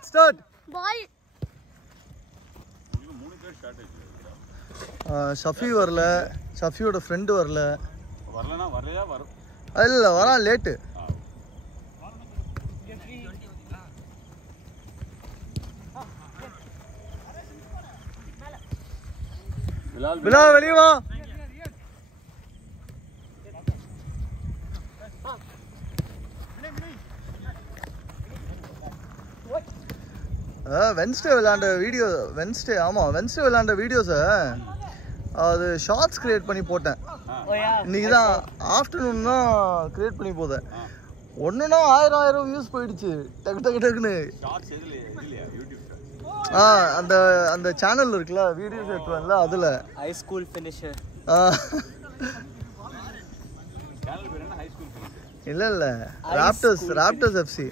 Start. Ball. Shafi வரல, ஷஃபியோட friend வரல. வரலனா வரலையா வரும். இல்ல வரா லேட். பிலால் வெளிய வா. வென்ஸ்டே விளையாண்ட வீடியோ வென்ஸ்டே விளையாண்ட வீடியோஸை அது ஷார்ட்ஸ் கிரியேட் பண்ணி போட்டேன். இன்னைக்கு தான் ஆஃப்டர்நூன் தான் கிரியேட் பண்ணி போதேன். ஒன்றுனா 1000 வியூஸ் போயிடுச்சு டக்குன்னு. அந்த அந்த சேனல் இருக்குல்ல வீடியோஸ் எடுத்துவேன்ல அதில் ஹை ஸ்கூல் ஃபினிஷர். இல்லை ராப்டர்ஸ் எஃப்சி.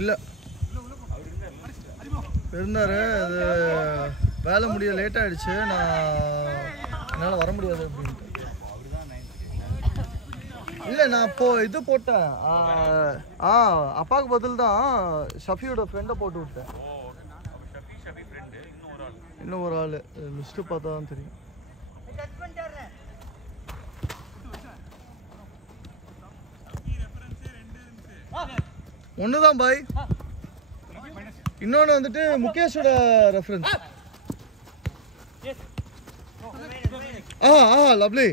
இல்லை இருந்தார். அது வேலை முடிய லேட் ஆகிடுச்சு. என்னால் வர முடியாது அப்படின்ட்டு. இல்லை நான் இப்போது இது போட்டேன். அப்பாவுக்கு பதில் தான் ஷஃபியோட ஃப்ரெண்டை போட்டு விட்டேன். இன்னும் ஒரு ஆள் லிஸ்ட்டு பார்த்தா தான் தெரியும். ஒன்று தான் பாய். இன்னொன்று வந்துட்டு முகேஷோட reference. Lovely.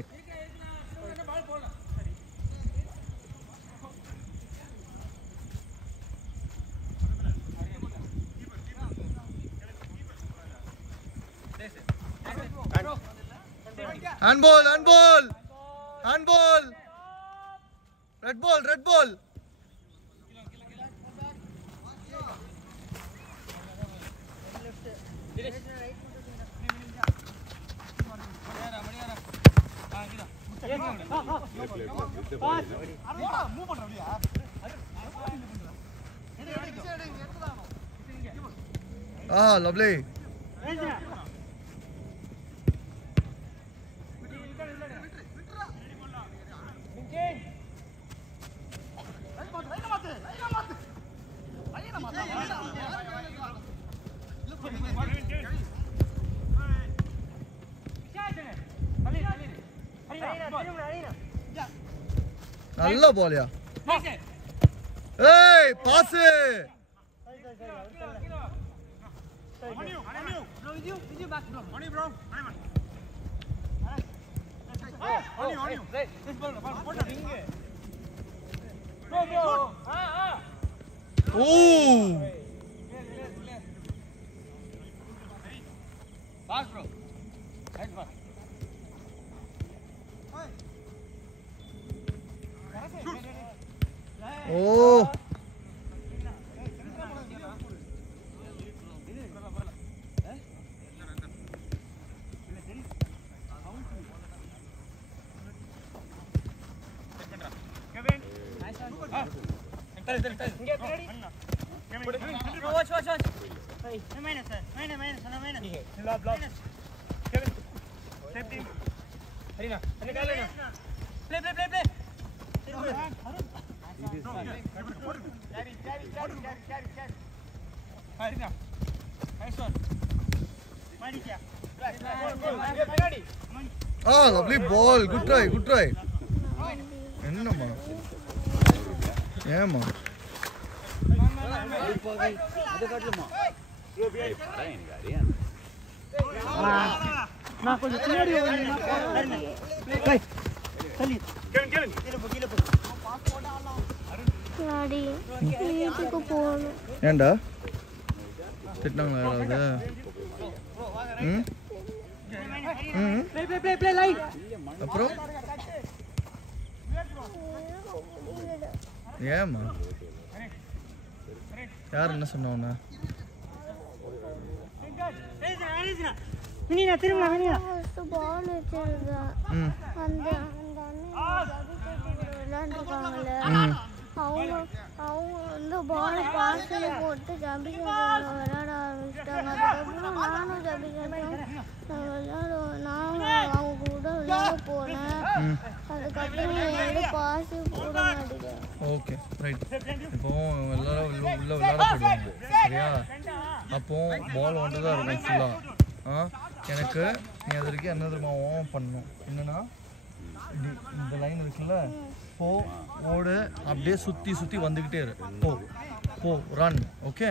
handball red ball. Lovely. நல்ல பால்யா. ஏய் boss. Lovely ball. Good try. என்னம்மா ஏமா அது காட்டலாமா? நான் கொஞ்சம் பின்னாடி கீழே போ டாடி வீட்டுக்கு போகணும். ஏன்டா திட்டினாங்களா யாராவது? ம் ம் அப்புறம் ஏம்மா யார் என்ன சொன்னவன? பால் வச்சிருந்தேன். அந்த விளையாண்டுருக்காங்கல்ல, அவங்க வந்து பாலை பாசில போட்டு ஜம்பி விளையாட ஆரம்பிச்சிட்டாங்க. அதுக்கப்புறம் நானும் ஜம்பி நானும் அவங்க கூட விளையாட போனேன். அதுக்கப்புறம் எந்த பாசி போட மாட்டேங்கிறேன். Okay right. இப்போ எல்லாரும் உள்ள விளையாட போடுவாங்க சரியா? அப்போ பால் ஒன்று தான் இருக்கும் ஃபுல்லாக. எனக்கு நீ அது வரைக்கும் என்ன தெரியுமா பண்ணணும் என்னன்னா, இந்த லைன் இருக்குல்ல, போ ஓடு அப்படியே சுற்றி சுற்றி வந்துக்கிட்டே இரு. போ ரன். ஓகே,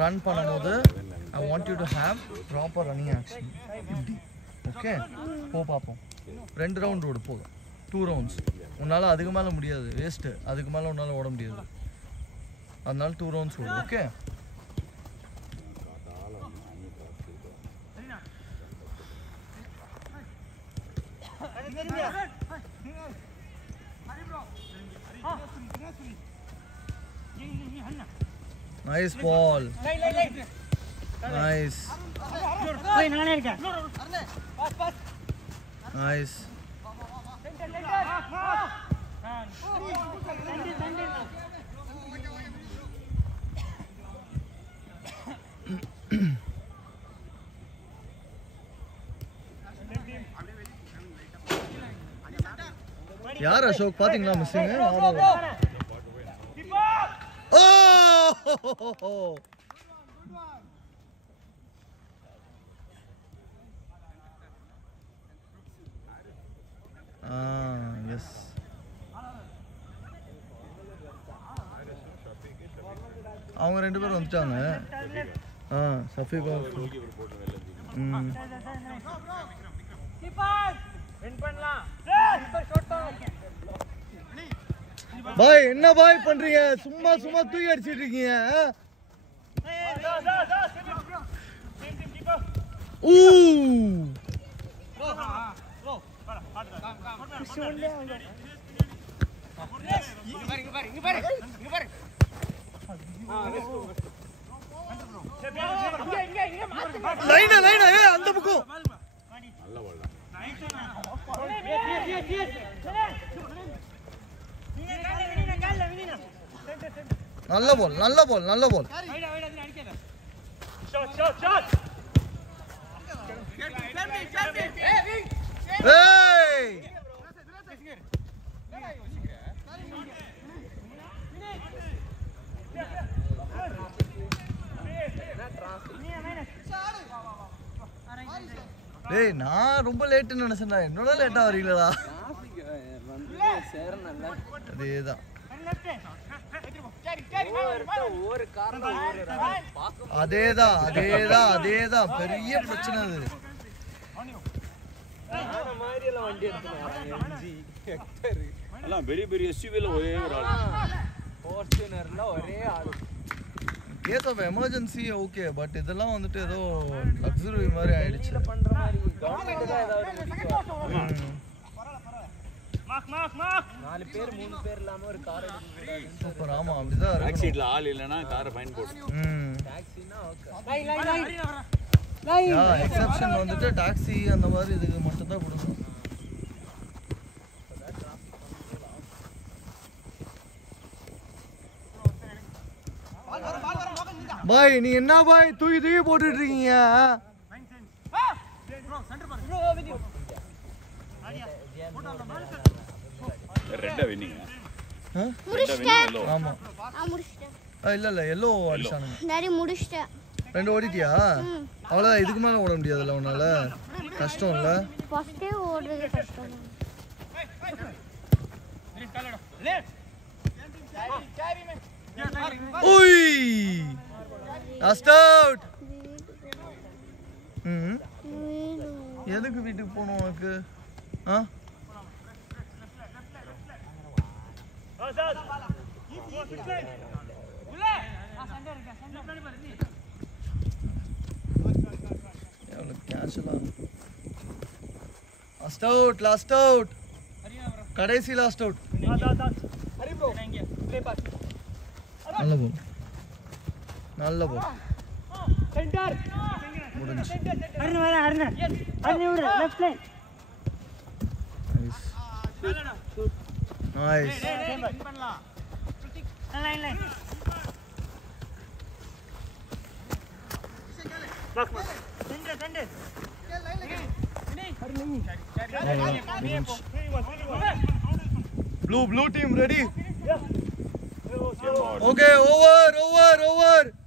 ரன் பண்ணும்போது I want you to have proper running action. இப்படி ஓகே போ பார்ப்போம். 2 ரவுண்ட் ஓடு போதும். 2 ரவுண்ட்ஸ். உன்னால் அதுக்கு மேலே முடியாது, வேஸ்ட்டு. அதுக்கு மேலே உன்னால் ஓட முடியாது. அதனால 2 ரவுண்ட்ஸ் ஓடு. Okay nice ball, nice, nice. यार अशोक பாத்தீங்களா மிஸ்ஸிங்? ஓ எஸ். அவங்க 2 பேரும் வந்துட்டாங்க. சஃபீகா பாய் என்ன பாய் பண்றீங்க? சும்மா சும்மா தூக்கி அடிச்சிட்டு இருக்கீங்க. லைனா லைனா அந்த பக்கம் நல்ல பால் நல்ல பால் நல்ல பால். டேய் நான் ரொம்ப லேட்டுன்னு நினைச்சேன்டா. என்னோட லேட்டா வரீங்களா? அதேதான் அதேதான் அதேதான் அதேதான் பெரிய பிரச்சனை. அது பெரிய பெரிய எஸ்யூவில ஒரே ஒரு ஆள், ஃபார்ச்சுனர்ல ஒரே ஆள். Case of emergency okay, but இதெல்லாம் வந்துட்டு ஏதோ லக்ஸுரி மாதிரி ஆயிடுச்சு. பண்ற மாதிரி கவர்மெண்ட் தான் ஏதாவது முடிக்கும். 4 பேர் 3 பேர் இல்லாம ஒரு கார் எடுக்கணும். சூப்பர். ஆமா அப்படிதான் இருக்கு. பேக் சீட்ல ஆள் இல்லனா காரை ஃபைன் போடு. டாக்ஸினா ஓகே. லைன் எக்ஸெப்ஷன் வந்துட்டு டாக்ஸி அந்த மாதிரி இதுக்கு மட்டும் தான் கொடுக்கணும். பாய் நீ என்ன பாய் தூக்கி தூக்கி போட்டுட்டு இருக்கீங்க? ரெண்டா வின்னிங். ஆமா இல்ல இல்ல எல்லோ அடிச்சானுங்க. டாடி முடிச்சிட்டேன். 2 ஓடிட்டியா? அவ்வளவுதான். இதுக்கு மேல ஓட முடியாதுல்ல உன்னால? கஷ்டம் இல்ல? ஃபர்ஸ்டே ஓடுறது கஷ்டம். ஓய் லாஸ்ட் அவுட். எதுக்கு வீட்டுக்கு போகணும் உனக்கு? லாஸ்ட் அவுட் கடைசி லாஸ்ட் அவுட். நல்ல போல் முடிஞ்சு. Nice. Blue team ready. Okay, over.